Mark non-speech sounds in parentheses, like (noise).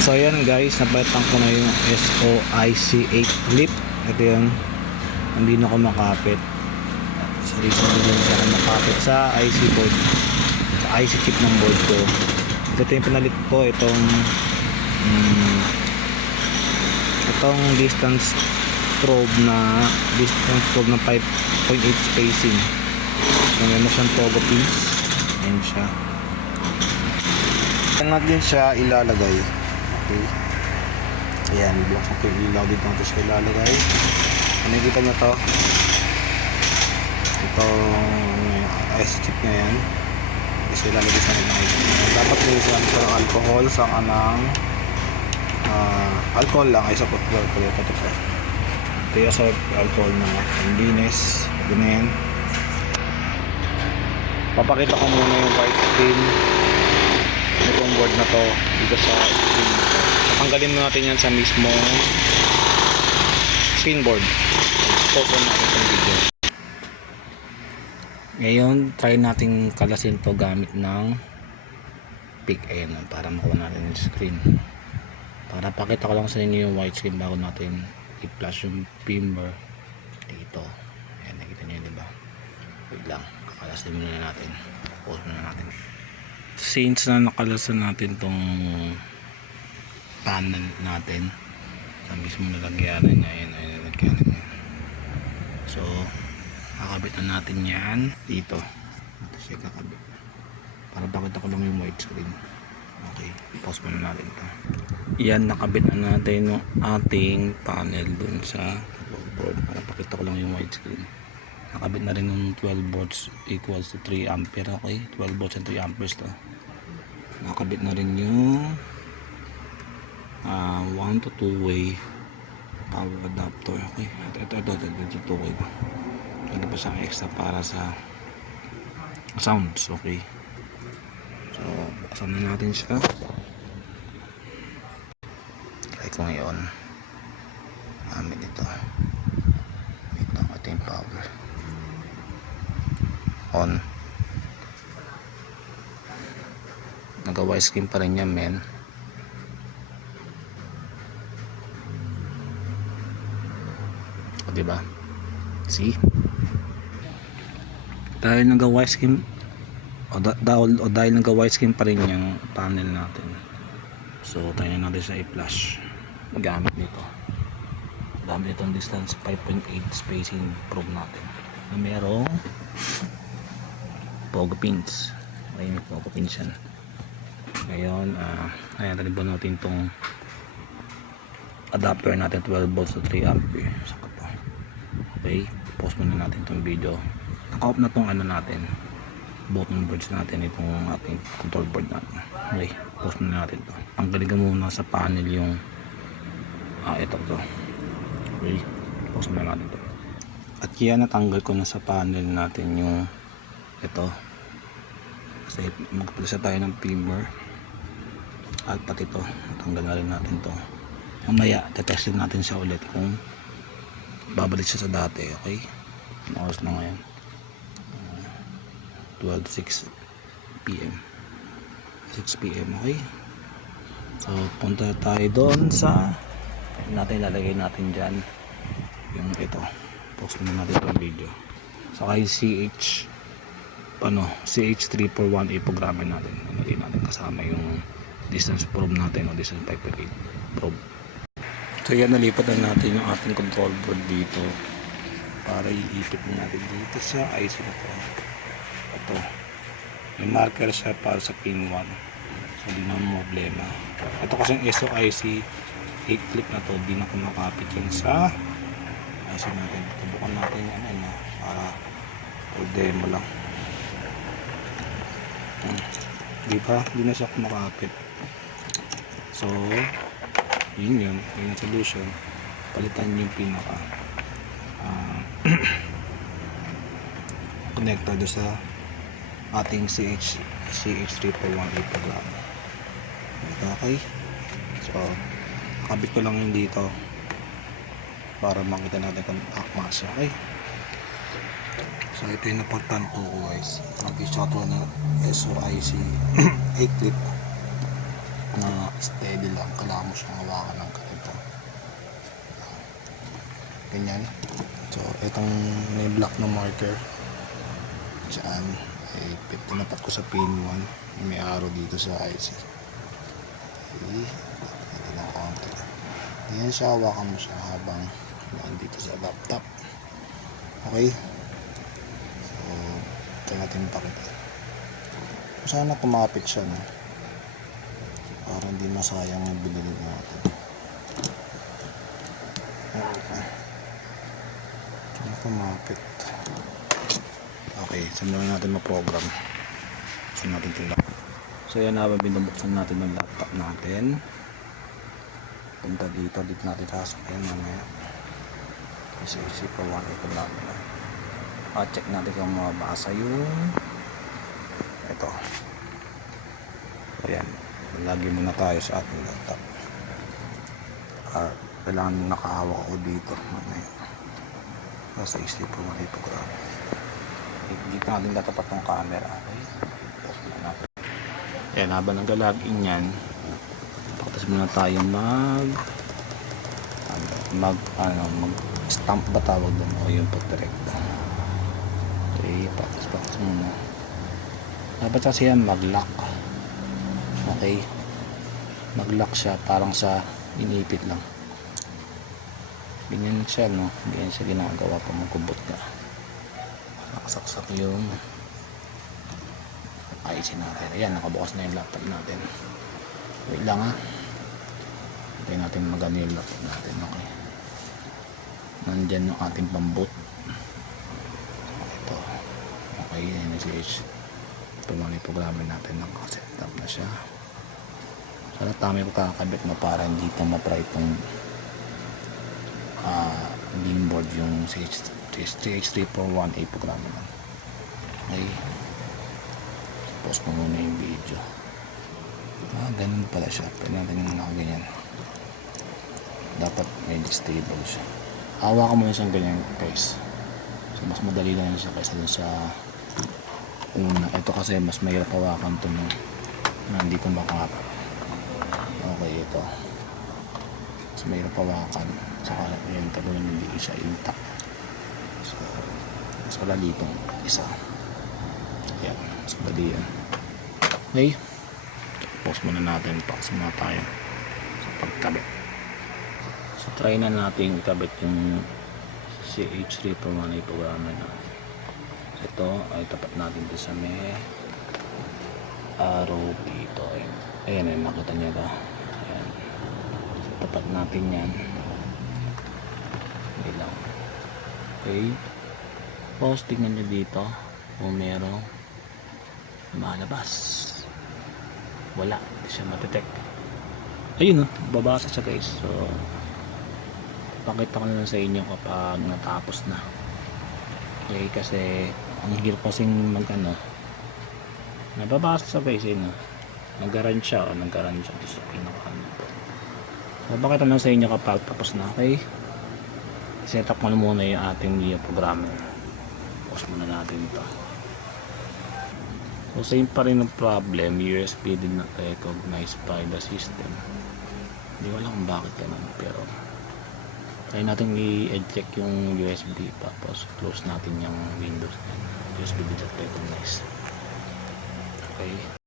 So ayan guys, napalitan ko na yung SOIC 8 clip. Ito yun. Hindi na ako makapit. Sa reason din siya ako makapit sa IC board. Sa IC chip ng board ko. Ito yung pinalit ko. Itong mm, itong distance probe na distance probe na 5.8 spacing. So meron siyang toggle pins. Ayan siya. Saan natin siya ilalagay? Okay. Ayan, buksan ko yung ilaw dito natin siya ilalagay. Ano nakikita nyo to? Itong ice chip na yan. Kasi ilalagay sa ng ice chip. Dapat nilisan sa alcohol sa kanang ah alcohol lang ay sa alcohol ko ito ito ito ito yung sa alcohol na linis ito na yan papakita ko muna yung white screen itong board na to dito sa screen tanggalin na natin yan sa mismo screen board post on natin itong video. Ngayon try nating kalasin to gamit ng pick. Ayan para makuha natin yung screen. Para pakita ko lang sa inyo yung white screen bago natin i-flash yung beamer dito. Ayan nakita nyo diba wait lang kakalasin muna natin. Pause muna natin. Since na nakalasan natin tong panel natin. Sa mismo nalagyanan niya ayan ayan nalagyanan niya so kakabit na natin yan dito. Ito siya kakabit. Para pakita ko lang yung white screen. Okay pause muna natin ito yan nakabit na natin yung ating panel dun sa board. Para pakita ko lang yung widescreen nakabit na rin yung 12 volts equals to 3 ampere. Okay 12 volts and 3 amperes to. Nakabit na rin yung ah 1 to 2 way. Power adapter okay. Ito ito ito ito, ito, 2 way. Ito pa siyang extra para sa sounds okay? So buksan na natin siya. Try ko ngayon gamit ito. Wait lang ito yung power. On. Nag wise screen pa rin yan men o diba see? Dahil nag wise screen o, da, dahil, o dahil nag wise screen pa rin yung panel natin. So na natin sa i-flash. Gamit nito. Gamit itong distance 5.8 spacing probe natin. Na merong pogo pins. Ayun may pogo pins yan. Ngayon uh, ayan talibon natin itong adapter natin 12 volts to 3 ampere. To okay pause muna natin itong video. Naka-off na itong ano natin button boards natin itong ating control board natin. Okay pause muna natin to. Ang galing muna sa panel yung ah ito to. Okay pause muna natin to. At kaya natanggal ko na sa panel natin yung ito. Kasi magpalisa tayo ng primer at pati to tanggal na rin natin to. Mamaya tetestin natin siya ulit kung babalik siya sa dati okay? Oras na ngayon. 12.06 PM 6 PM okay? So punta tayo doon sa natin ilalagay natin dyan yung ito. Post muna natin itong video. Sa kay CH ano CH341 i-programmer natin. Ilagay natin kasama yung distance probe natin o distance 5.8 probe so yan nalipat na natin yung ating control board dito para iipit natin. Dito sa IC na to. Ito. May marker siya para sa pin 1 so di na problema. Ito kasi yung SOIC 8 clip na to. Di na kumakapit yun sa IC natin. Tubukan natin yan ano, para for demo lang di ba di na siya kumakapit so yun yun yun yung solution palitan yung pinaka ah, (clears throat) connector do sa ating CH CH341A program. Okay? So, kabit ko lang yun dito para makita natin kung akma siya. Okay? So, ito yung naportan ko guys. Nag-shot ko na SOIC 8 clip na steady lang. Kailangan mo siyang hawakan ng ganito. Ganyan. So itong may black na marker. Dyan eh, tinapat ko sa pin 1 may arrow dito sa IC okay ito ng konti ganyan siya hawakan mo siya habang nandito sa laptop. Okay? So ito natin pakita sana kumapit siya no para hindi masayang yung binili natin. Okay sana kumapit okay simulan natin ma-program. So natin ito so yan habang binubuksan natin ng laptop natin? Punta dito dito natin sasakyan mamaya. Kasi isipa 1 ito lang ah, check natin kung mabasa yung ito. Ayan lagi muna tayo sa ating laptop. Ah, kailangan nakahawak ako dito mamaya. Nasa isipa 1 ito grabe. Dito natin tatapat ng camera. Okay ayan habang nag-login yan tapos muna tayo mag mag ano mag stamp ba tawag doon? O yung pag direct okay practice practice muna. Dapat kasi yan mag lock okay. Mag lock siya parang sa inipit lang. Ganyan siya no? Ganyan siya ginagawa pa magkubot ka. Nakasaksak yung IC natin. Ayan nakabukas na yung laptop natin. Wait lang ha hintayin natin magano yung laptop natin okay? Nandyan yung ating pamboot ito. Okay message ito mga yung programa natin. Nakaset up na siya sana tama yung kakabit mo para hindi ka matry itong uh, beamboard yung CH341A programa na. Okay. Pause ko muna yung video. Ah ganun pala siya. Pwede natin yung nakaganyan dapat medyo stable siya. Hawakan mo na siyang ganyan guys. So mas madali lang siya kaysa dun sa una. Ito kasi mas mahirap hawakan to no, na hindi ko makakap okay ito mas mahirap hawakan saka yun tagulan hindi siya intact so mas madali itong isa yan mas madali yan okay pause muna natin pause muna tayo sa pagkabit So try na natin ikabit yung CH3 Permanent programa natin. Ito ay tapat natin dito sa may arrow dito. Ayan, ayan, nakita niyo ito. Tapat natin yan. Okay lang. Okay. Tapos tingnan nyo dito kung merong malabas. Wala. Hindi siya matitect. Ayun o. Babasa siya guys. So, pakita ko na lang sa inyo kapag natapos na okay kasi ang hirap kasing mag ano nababasa sa guys yun no? nagaran siya o nagaran siya ito sa pinaka ano so pakita lang sa inyo kapag tapos na. Okay. Set up ko na muna yung ating video programmer pause muna natin ito. So same pa rin ang problem. USB did not recognize by the system. Hindi ko alam kung bakit ganun pero try natin i-eject yung USB tapos close natin yung Windows USB did not recognize. Okay